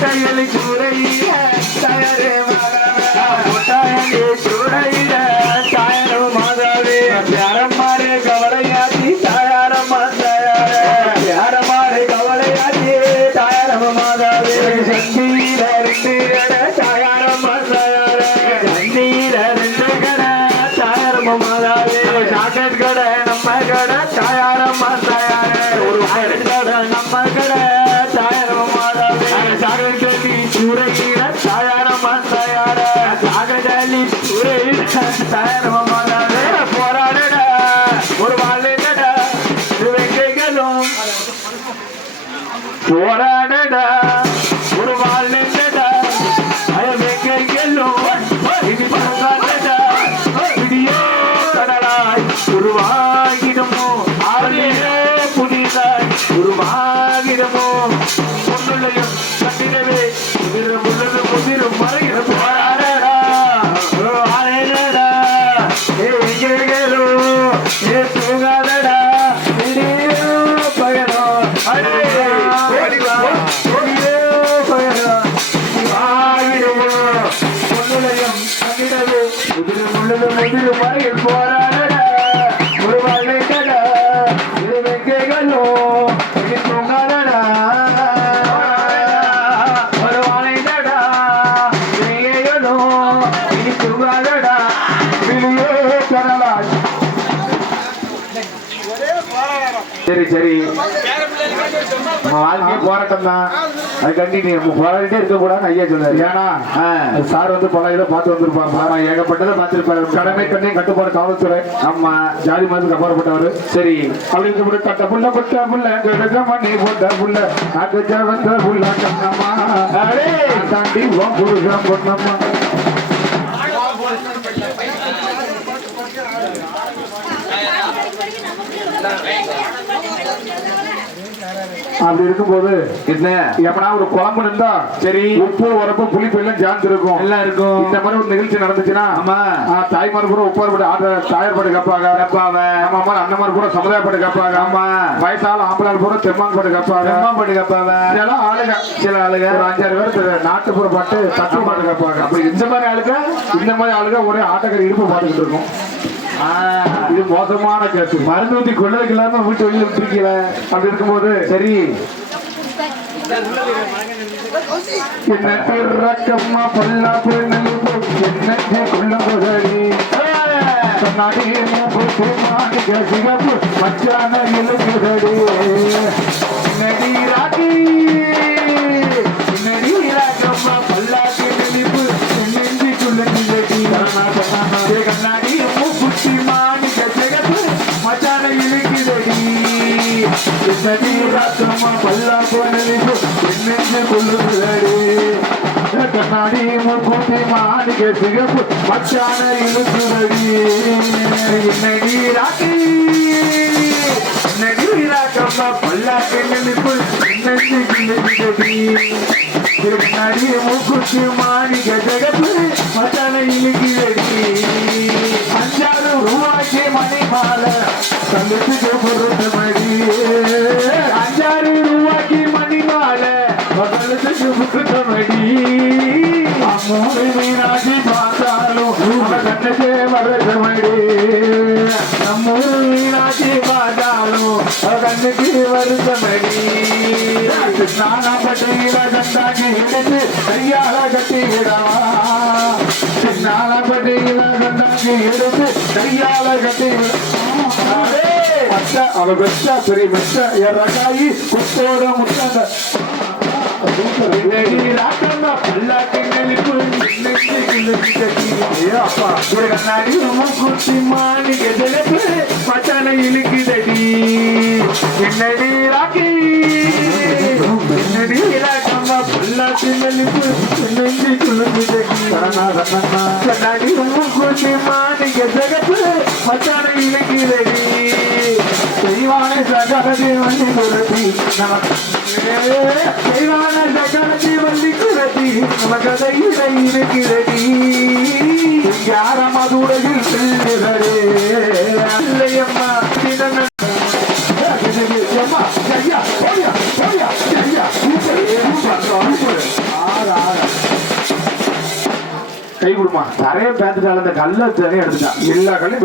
Tile छू रही है टायर टायल ये छू रही है टायर माधा रे प्यार मारे गवड़िया थी टायर माधा रे प्यार मारे गवड़िया थी टायर माधा रे जंदी रहती रे टायर माधा रे जंदी रहते करे टायर माधा रे जाकेट करे नम्मा करे टायर माधा रे। और घर करे नम्मा करे What I முதிரு மறையில் போராடடா. ஒரு இது வெங்கைகளோ தூங்காதடா. ஒரு வாழ்டா வெங்கைகளோ இது தூங்காதடா. கடலாய் சரி சரி. நம்ம வாழ்க்கையே போராட்டம் தான் அதுக்காண்டி நீ போராடிட்டே இருக்க கூடாதுன்னு ஐயா சொன்னாரு. ஏன்னா சார் வந்து பல இதை பார்த்து வந்திருப்பாங்க ஆமா ஏகப்பட்டதை பார்த்திருப்பாரு. கடமை கண்ணையும் கட்டுப்பாடு காவல்துறை. ஆமா ஜாதி மதத்துக்கு அப்பாற்பட்டவர். சரி. அப்படின்னு சொல்லி கட்ட புள்ள கொட்ட புள்ள கிடக்க மணி போட்ட புள்ள. அக்கச்ச வந்த புள்ள கண்ணம்மா. தாண்டி உன் புருஷன் பொண்ணம்மா அப்படி இருக்கும்போது என்ன? எப்பனா ஒரு குழம்பு இருந்தா சரி. உப்பு உரப்பு புளிப்பு எல்லாம் சேர்ந்து இருக்கும். எல்லாம் இருக்கும். இந்த மாதிரி ஒரு நிகழ்ச்சி நடந்துச்சுன்னா ஆமா. தாய்மார் கூட உப்பார் ஆட்ட தாயார் பாட்டு கேட்பாங்க கப்பாவ நம்ம அம்மா அண்ணமார் கூட சமுதாய பாட்டு கேட்பாங்க ஆமா. வயசால ஆம்பளால் கூட தெம்மான் பாட்டு கேட்பாங்க அம்மா பாட்டு கப்பாவ சில ஆளுங்க. சில ஆளுங்க. ஒரு அஞ்சாறு பேர் நாட்டுப்புற பாட்டு தட்டு பாட்டு கேட்பாங்க அப்ப இந்த மாதிரி ஆளுங்க? இந்த மாதிரி ஆளுங்க ஒரே ஆட்டக்கறி இடுப்பு பார்த்துக்கிட்டு இருக்கும். இது மோசமான கேஸ் மருந்து ஊத்தி கொள்ளதுக்கு இல்லாம வீட்டு வெளியில விட்டுருக்கீல அப்படி இருக்கும்போது சரி. என்ன திறக்கம்மா பொல்லாப்பு நெல்லுப்பு என்ன கண்ணாடி சிகப்பு மச்சான நடி ராக்கி நடி ராக்கம்மா பொல்லாப்பு நெல்லுப்பு நெஞ்சு கொள்ளுதடி கண்ணாடி முக்கூட்டி மாணிக்க சிகப்பு மச்சான இழுக்குதடி நடி ராக்கி நடி ராக்கம்மா பொல்லாப்பு நெல்லுப்பு நெஞ்சு கொள்ளுதடி கண்ணாடி மூக்குத்தி மாணிக்க சிகப்பு மச்சான இழுக்குதடி அஞ்சாறு ரூபாய்க்கு மணி மாலை கழுத்துக்கு பொருள் கழுத்துக்கு பொருத்த மீனாட்சி பார்த்தாலும் அவ கண்ணுக்கு நம்மூர் மீனாட்சி பார்த்தாலும் கண்ணுக்கு வருத நானா பட்டியில கண்டாக்கி எடுத்து கையால கட்டி விடவா எடுத்து கையால அவ பெரிய பெற்ற என் ரகாயி குத்தோட முட்டங்க கட்டி. ஐயோ அப்பா ஒரு கண்ணாடி மூக்குத்தி மாணி எதிரப்பு. மச்சான இழுக்குதடி. என்னடி ராக்கி? என்னடி ராக்கம்மா? பல்லாக்கு நெளிப்பு நெஞ்சு குளிச்சு கட்டி. கண்ணாடி மூக்குத்தி மாணி எதிரப்பு. மச்சான இழுக்குதடி. தெய்வான சகதி வண்டி குரத்தி நமக்கு தெய்வான சகதி வண்டி குரத்தி நமக்கதை இருக்கிறடி யார ஆறு ஆறு கை கொடுமா. நிறைய பேத்துட்டால இந்த கல்ல எடுத்துட்டான் எல்லா கல்லையும்